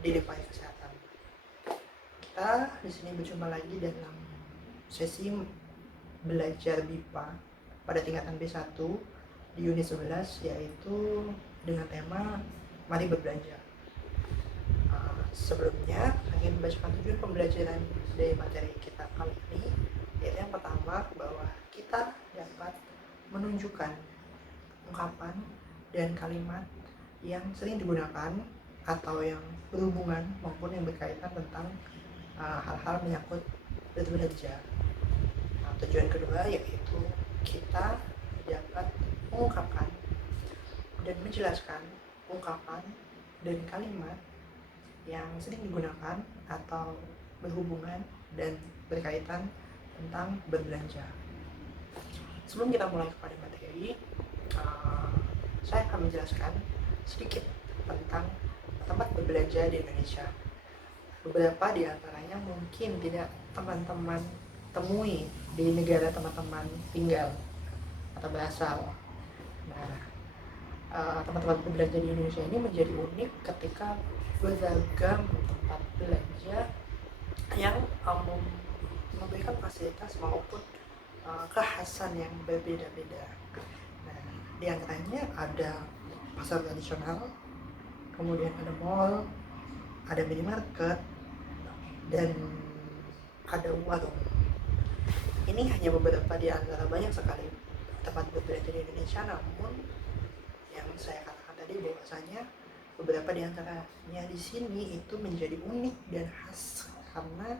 di Depai Kesehatan. Kita di sini berjumpa lagi dalam sesi belajar BIPA pada tingkatan B1 di unit 11, yaitu dengan tema Mari Berbelanja. Sebelumnya, ingin membacakan tujuan pembelajaran dari materi kita kali ini, yaitu yang pertama bahwa kita dapat menunjukkan ungkapan dan kalimat yang sering digunakan atau yang berhubungan maupun yang berkaitan tentang hal-hal menyangkut berbelanja. Tujuan kedua yaitu kita dapat mengungkapkan dan menjelaskan ungkapan dan kalimat yang sering digunakan atau berhubungan dan berkaitan tentang berbelanja. Sebelum kita mulai kepada materi, saya akan menjelaskan sedikit tentang tempat berbelanja di Indonesia. Beberapa di antaranya mungkin tidak teman-teman temui di negara teman-teman tinggal atau berasal. Nah, tempat-tempat berbelanja di Indonesia ini menjadi unik ketika beragam tempat belanja yang memberikan fasilitas maupun kekhasan yang berbeda-beda. Nah, di antaranya ada pasar tradisional, kemudian ada mall, ada minimarket, dan ada warung. Ini hanya beberapa di antara banyak sekali tempat berbelanja di Indonesia, namun yang saya katakan tadi bahwasanya beberapa di antaranya di sini itu menjadi unik dan khas karena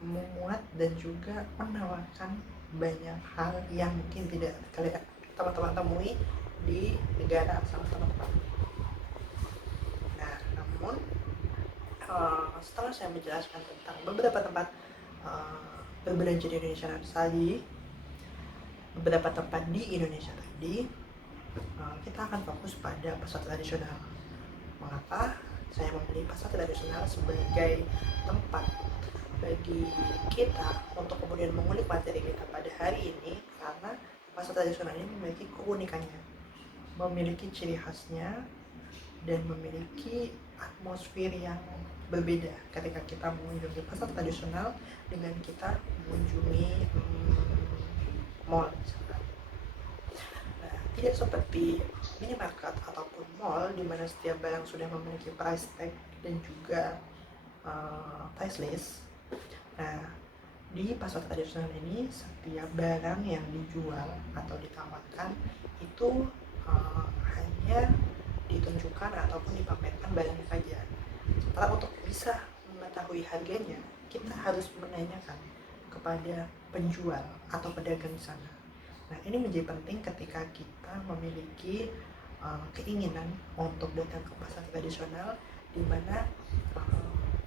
memuat dan juga menawarkan banyak hal yang mungkin tidak teman-teman temui di negara asal teman-teman. Nah, namun setelah saya menjelaskan tentang beberapa tempat berbelanja di Indonesia tadi, beberapa tempat di Indonesia tadi, kita akan fokus pada pasar tradisional. Mengapa saya memilih pasar tradisional sebagai tempat bagi kita untuk kemudian mengulik materi kita pada hari ini? Karena pasar tradisional ini memiliki keunikannya, memiliki ciri khasnya, dan memiliki atmosfer yang berbeda ketika kita mengunjungi pasar tradisional dengan kita mengunjungi mall misalkan. Nah, tidak seperti minimarket ataupun mall di mana setiap barang sudah memiliki price tag dan juga price list. Nah, di pasar tradisional ini setiap barang yang dijual atau ditawarkan itu hanya ditunjukkan ataupun dipamerkan barangnya saja. Setelah untuk bisa mengetahui harganya, kita harus menanyakan kepada penjual atau pedagang di sana. Nah, ini menjadi penting ketika kita memiliki keinginan untuk datang ke pasar tradisional, di mana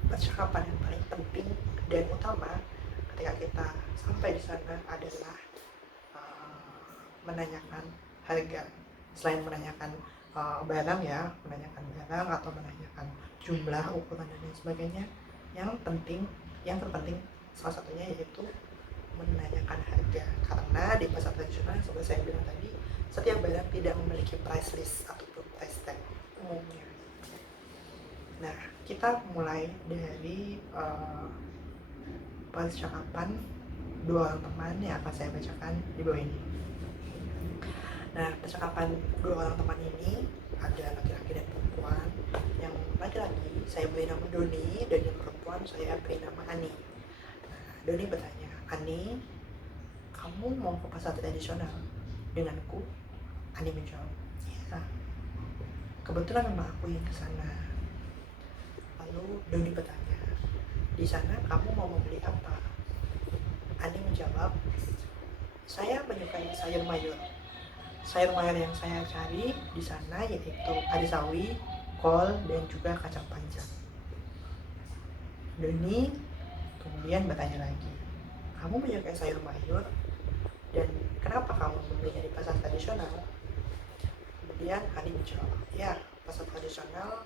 percakapan yang paling penting dan utama ketika kita sampai di sana adalah menanyakan harga. Selain menanyakan barang ya, menanyakan barang atau menanyakan jumlah, ukuran dan lain sebagainya, yang terpenting salah satunya yaitu menanyakan harga. Karena di pasar tradisional seperti saya bilang tadi, setiap barang tidak memiliki price list ataupun price tag umumnya. Nah, kita mulai dari percakapan dua orang teman yang akan saya bacakan di bawah ini. Nah, percakapan dua orang teman ini ada laki-laki dan perempuan. Yang laki-laki saya beri nama Doni, dan yang perempuan saya beri nama Ani. Nah, Doni bertanya, "Ani, kamu mau ke pasar tradisional denganku?" Ani menjawab, "Ya, kebetulan memang aku yang ke sana." Lalu Doni bertanya, "Di sana kamu mau membeli apa?" Ani menjawab, "Saya menyukai sayur mayur. Sayur mayur yang saya cari di sana yaitu ada sawi, kol, dan juga kacang panjang." Doni kemudian bertanya lagi, "Kamu menyukai sayur mayur dan kenapa kamu membelinya di pasar tradisional?" Kemudian Ani menjawab, "Ya, pasar tradisional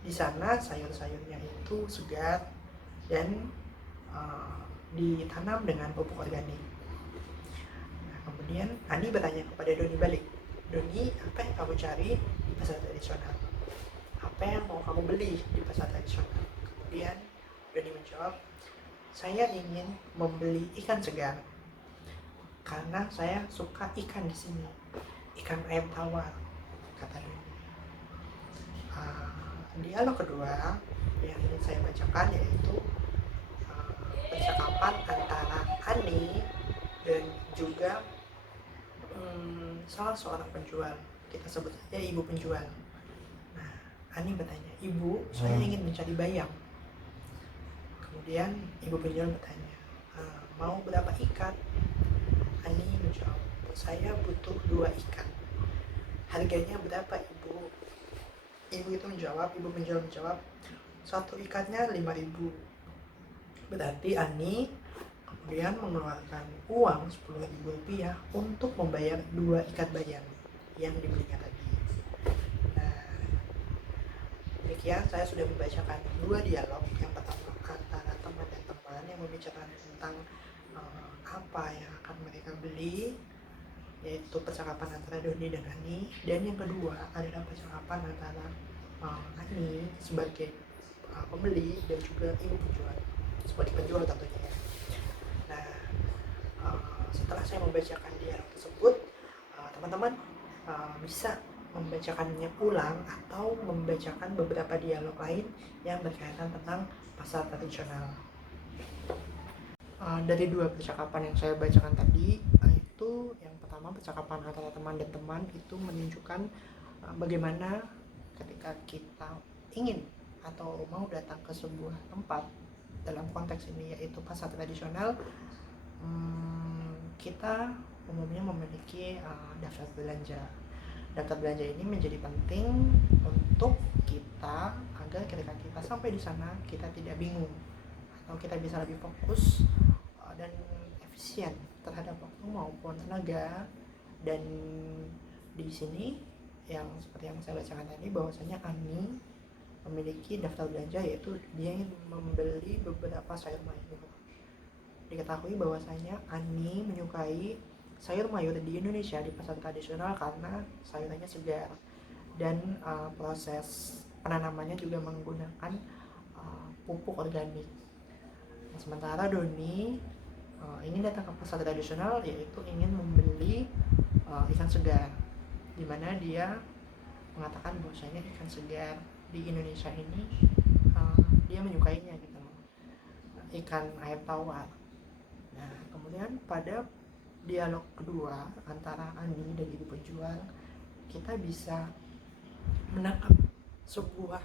di sana sayur-sayurnya itu segar dan ditanam dengan pupuk organik." Nah, kemudian Ani bertanya kepada Doni balik, "Doni, apa yang kamu cari di pasar tradisional? Apa apa yang mau kamu beli di pasar tradisional? Kemudian Doni menjawab, saya ingin membeli ikan segar karena saya suka ikan di sini, ikan air tawar, kata Doni. Dialog kedua yang ingin saya bacakan yaitu percakapan antara Ani dan juga salah seorang penjual, kita sebut saja ibu penjual. Nah, Ani bertanya, ibu, saya ingin mencari bayam. Kemudian ibu penjual bertanya, mau berapa ikan? Ani menjawab, saya butuh 2 ikan. Harganya berapa ibu? Ibu penjual menjawab, 1 ikannya 5.000. Berarti Ani kemudian mengeluarkan uang Rp10.000 untuk membayar 2 ikat bayam yang dibelinya tadi. Nah, demikian saya sudah membacakan 2 dialog. Yang pertama antara teman dan teman yang membicarakan tentang apa yang akan mereka beli, yaitu percakapan antara Doni dan Ani. Dan yang kedua adalah percakapan antara Ani sebagai pembeli dan juga ibu penjual sebagai penjual tentunya. Nah, setelah saya membacakan dialog tersebut, teman-teman bisa membacakannya ulang atau membacakan beberapa dialog lain yang berkaitan tentang pasar tradisional. Dari 2 percakapan yang saya bacakan tadi, itu yang pertama percakapan antara teman dan teman itu menunjukkan bagaimana ketika kita ingin atau mau datang ke sebuah tempat, dalam konteks ini yaitu pasar tradisional, kita umumnya memiliki daftar belanja. Daftar belanja ini menjadi penting untuk kita agar ketika kita sampai di sana kita tidak bingung atau kita bisa lebih fokus dan efisien terhadap waktu maupun tenaga. Dan di sini yang seperti yang saya bacakan tadi, bahwasanya Ani memiliki daftar belanja, yaitu dia ingin membeli beberapa sayur mayur. Diketahui bahwasanya Ani menyukai sayur mayur di Indonesia di pasar tradisional karena sayurannya segar dan proses penanamannya juga menggunakan pupuk organik. Sementara Doni ini datang ke pasar tradisional yaitu ingin membeli ikan segar, di mana dia mengatakan bahwasanya ikan segar di Indonesia ini dia menyukainya gitu loh, ikan air tawar. Nah, kemudian pada dialog kedua antara Ani dan ibu penjual, kita bisa menangkap sebuah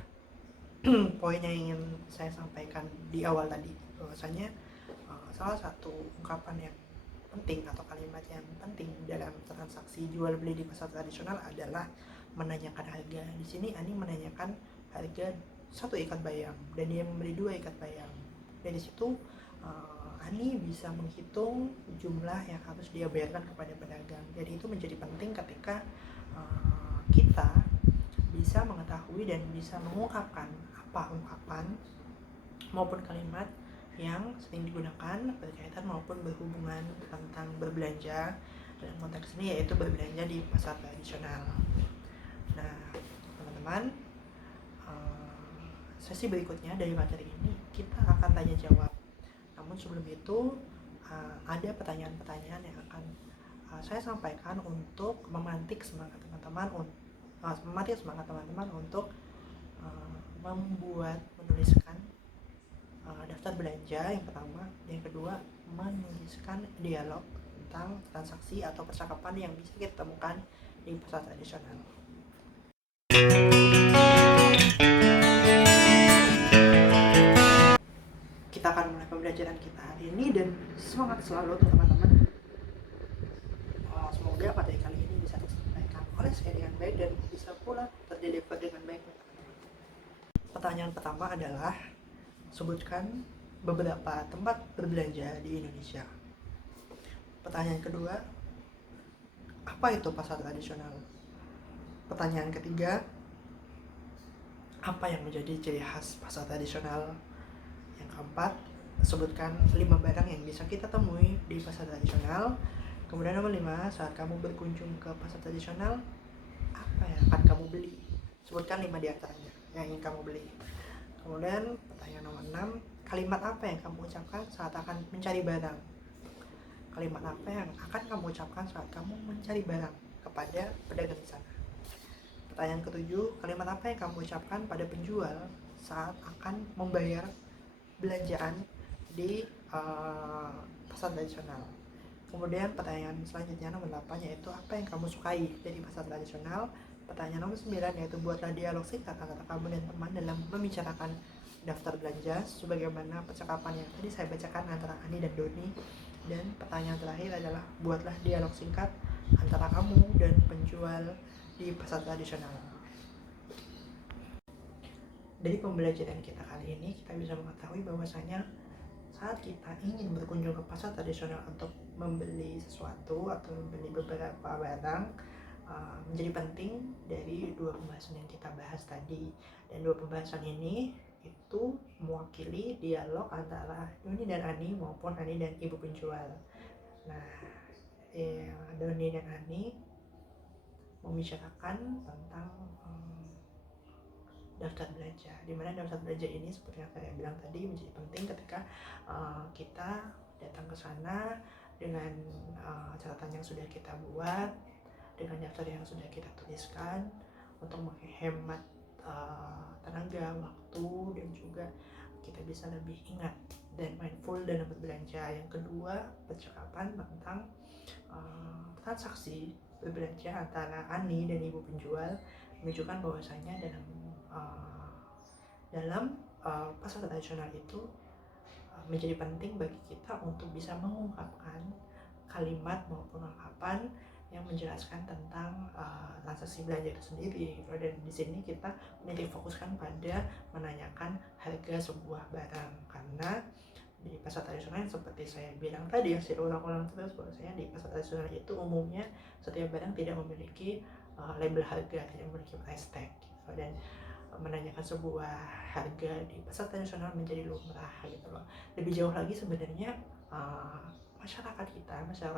poin yang ingin saya sampaikan di awal tadi, bahwasanya salah satu ungkapan yang penting atau kalimat yang penting dalam transaksi jual beli di pasar tradisional adalah menanyakan harga. Di sini Ani menanyakan harga 1 ikat bayam dan dia membeli 2 ikat bayam. Dari situ Ani bisa menghitung jumlah yang harus dia bayarkan kepada pedagang. Jadi itu menjadi penting ketika kita bisa mengetahui dan bisa mengungkapkan apa ungkapan maupun kalimat yang sering digunakan berkaitan maupun berhubungan tentang berbelanja dalam konteks ini, yaitu berbelanja di pasar tradisional. Nah, teman-teman, sesi berikutnya dari materi ini kita akan tanya jawab. Namun sebelum itu ada pertanyaan-pertanyaan yang akan saya sampaikan untuk memantik semangat teman-teman untuk menuliskan daftar belanja yang pertama, yang kedua menuliskan dialog tentang transaksi atau percakapan yang bisa kita temukan di pasar tradisional. Kita akan mulai pembelajaran kita hari ini dan semangat selalu untuk teman-teman. Semoga materi kali ini bisa tersampaikan oleh saya dengan baik dan bisa pula terdeliver dengan baik. Pertanyaan pertama adalah, sebutkan beberapa tempat berbelanja di Indonesia. Pertanyaan kedua, apa itu pasar tradisional? Pertanyaan ketiga, apa yang menjadi ciri khas pasar tradisional? Yang keempat, sebutkan 5 barang yang bisa kita temui di pasar tradisional. Kemudian nomor 5, saat kamu berkunjung ke pasar tradisional, apa yang akan kamu beli? Sebutkan 5 di antaranya. yang ingin kamu beli. Kemudian pertanyaan nomor 6, kalimat apa yang kamu ucapkan saat akan mencari barang? Kalimat apa yang akan kamu ucapkan saat kamu mencari barang kepada pedagang di sana? Pertanyaan ketujuh, kalimat apa yang kamu ucapkan pada penjual saat akan membayar belanjaan di pasar tradisional? Kemudian pertanyaan selanjutnya nomor 8, yaitu apa yang kamu sukai dari pasar tradisional? Pertanyaan nomor 9, yaitu buatlah dialog singkat antara kamu dan teman dalam membicarakan daftar belanja sebagaimana percakapan yang tadi saya bacakan antara Ani dan Doni. Dan pertanyaan terakhir adalah buatlah dialog singkat antara kamu dan penjual di pasar tradisional. Dari pembelajaran kita kali ini, kita bisa mengetahui bahwasanya saat kita ingin berkunjung ke pasar tradisional untuk membeli sesuatu atau membeli beberapa barang, menjadi penting dari dua pembahasan yang kita bahas tadi. Dan dua pembahasan ini itu mewakili dialog antara Doni dan Ani maupun Ani dan ibu penjual. Nah, Doni dan Ani membicarakan tentang daftar belanja, di mana daftar belanja ini seperti yang saya bilang tadi menjadi penting ketika kita datang ke sana dengan catatan yang sudah kita buat, dengan daftar yang sudah kita tuliskan untuk menghemat tenaga, waktu, dan juga kita bisa lebih ingat dan mindful dalam berbelanja. Yang kedua, percakapan tentang transaksi berbelanja antara Ani dan ibu penjual menunjukkan bahwasanya dalam pasar tradisional itu menjadi penting bagi kita untuk bisa mengungkapkan kalimat maupun ungkapan yang menjelaskan tentang transaksi belanja itu sendiri. Dan di sini kita menitik fokuskan pada menanyakan harga sebuah barang, karena di pasar tradisional seperti saya bilang tadi, yang saya ulang-ulang terus, bahwasanya di pasar tradisional itu umumnya setiap barang tidak memiliki label harga, tidak memiliki price tag gitu. Dan menanyakan sebuah harga di pasar tradisional menjadi lumrah gitu loh. Lebih jauh lagi sebenarnya masyarakat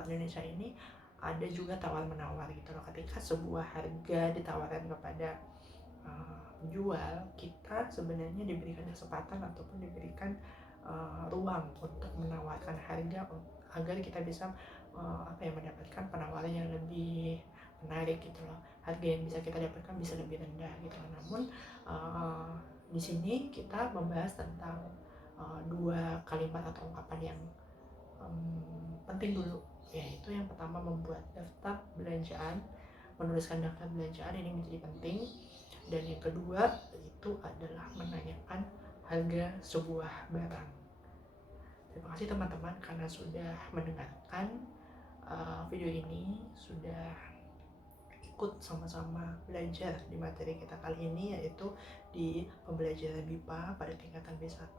Indonesia ini ada juga tawar menawar gitu loh. Ketika sebuah harga ditawarkan kepada penjual, kita sebenarnya diberikan kesempatan ataupun diberikan ruang untuk menawarkan harga agar kita bisa mendapatkan penawaran yang lebih menarik gitu loh. Harga yang bisa kita dapatkan bisa lebih rendah gitu loh. Namun di sini kita membahas tentang dua kalimat atau ungkapan yang penting dulu, yaitu yang pertama membuat daftar belanjaan, menuliskan daftar belanjaan ini menjadi penting. Dan yang kedua itu adalah menanyakan harga sebuah barang. Terima kasih teman-teman karena sudah mendengarkan video ini, sudah ikut sama-sama belajar di materi kita kali ini, yaitu di pembelajaran BIPA pada tingkatan B1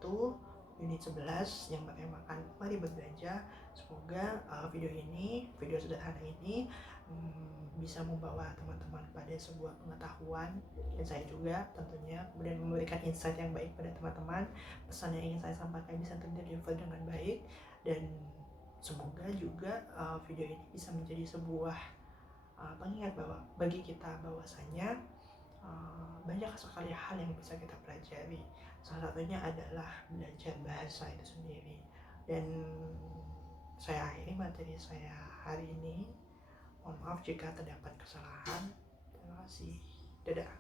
unit 11 yang bertemakan mari berbelanja. Semoga video sederhana ini bisa membawa teman-teman pada sebuah pengetahuan, dan saya juga tentunya kemudian memberikan insight yang baik pada teman-teman. Pesan yang ingin saya sampaikan bisa terdeliver dengan baik, dan semoga juga video ini bisa menjadi sebuah pengingat bahwa bagi kita bahwasanya banyak sekali hal yang bisa kita pelajari. Salah satunya adalah belajar bahasa itu sendiri. Dan saya akhiri materi saya hari ini. Mohon maaf jika terdapat kesalahan. Terima kasih. Dadah.